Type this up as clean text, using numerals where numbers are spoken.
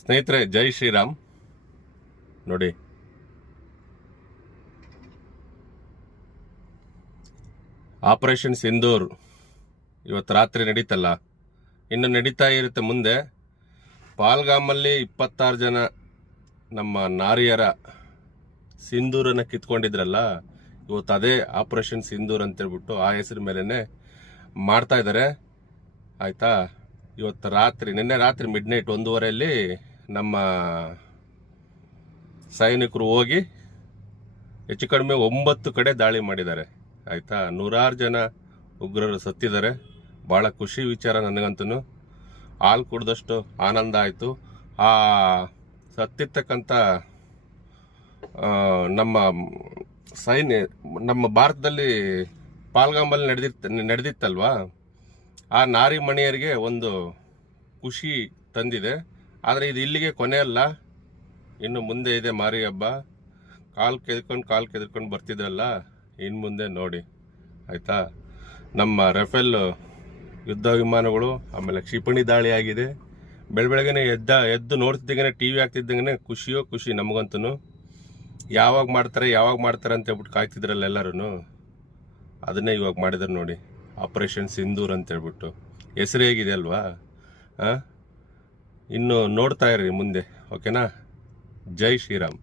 ಸ್ನೇಹಿತರೆ, ಜೈ ಶ್ರೀರಾಮ್. ನೋಡಿ, ಆಪರೇಷನ್ ಸಿಂಧೂರ್ ಇವತ್ತು ರಾತ್ರಿ ನಡೀತಲ್ಲ, ಇನ್ನು ನಡೀತಾ ಇರುತ್ತೆ ಮುಂದೆ. ಪಾಲ್ಗಾಮಲ್ಲಿ 26 ಜನ ನಮ್ಮ ನಾರಿಯರ ಸಿಂಧೂರನ್ನು ಕಿತ್ಕೊಂಡಿದ್ರಲ್ಲ, ಇವತ್ತು ಅದೇ ಆಪರೇಷನ್ ಸಿಂಧೂರ್ ಅಂತೇಳ್ಬಿಟ್ಟು ಆ ಹೆಸರು ಮೇಲೇ ಮಾಡ್ತಾ ಇದ್ದಾರೆ. ಆಯಿತಾ? ಇವತ್ತು ರಾತ್ರಿ, ನಿನ್ನೆ ರಾತ್ರಿ ಮಿಡ್ನೈಟ್ 1:30 ನಮ್ಮ ಸೈನಿಕರು ಹೋಗಿ ಹೆಚ್ಚು ಕಡಿಮೆ 9 ಕಡೆ ದಾಳಿ ಮಾಡಿದ್ದಾರೆ. ಆಯಿತಾ? 100 ಜನ ಉಗ್ರರು ಸತ್ತಿದ್ದಾರೆ. ಭಾಳ ಖುಷಿ ವಿಚಾರ ನನಗಂತೂ. ಹಾಲು ಕುಡಿದಷ್ಟು ಆನಂದ ಆಯಿತು. ಆ ಸತ್ತಿರ್ತಕ್ಕಂಥ ನಮ್ಮ ಭಾರತದಲ್ಲಿ ಪಾಲ್ಗಾಮಲ್ಲಿ ನಡೆದಿತ್ತಲ್ವಾ, ಆ ನಾರಿ ಮಣಿಯರಿಗೆ ಒಂದು ಖುಷಿ ತಂದಿದೆ. ಆದರೆ ಇದು ಇಲ್ಲಿಗೆ ಕೊನೆ ಅಲ್ಲ, ಇನ್ನು ಮುಂದೆ ಇದೆ ಮಾರಿ ಹಬ್ಬ. ಕಾಲು ಕೆದ್ಕೊಂಡು ಬರ್ತಿದ್ರಲ್ಲ, ಇನ್ನು ಮುಂದೆ ನೋಡಿ. ಆಯಿತಾ? ನಮ್ಮ ರಫೇಲ್ ಯುದ್ಧ ವಿಮಾನಗಳು, ಆಮೇಲೆ ಕ್ಷಿಪಣಿ ದಾಳಿ ಆಗಿದೆ. ಬೆಳಗ್ಗೆನೆ ಎದ್ದು ನೋಡ್ತಿದ್ದಂಗೆ, ಟಿ ವಿ ಆಗ್ತಿದ್ದಂಗೆ ಖುಷಿ ನಮಗಂತೂ. ಯಾವಾಗ ಮಾಡ್ತಾರೆ ಅಂತ ಹೇಳ್ಬಿಟ್ಟು ಕಾಯ್ತಿದ್ರಲ್ಲ ಎಲ್ಲರೂ, ಅದನ್ನೇ ಇವಾಗ ಮಾಡಿದ್ರು ನೋಡಿ, ಆಪರೇಷನ್ ಸಿಂಧೂರ್ ಅಂತ ಹೇಳ್ಬಿಟ್ಟು. ಹೆಸರು ಹೇಗಿದೆ ಅಲ್ವಾ? ಇನ್ನು ನೋಡ್ತಾ ಇರಿ ಮುಂದೆ. ಓಕೆನಾ? ಜೈ ಶ್ರೀರಾಮ್.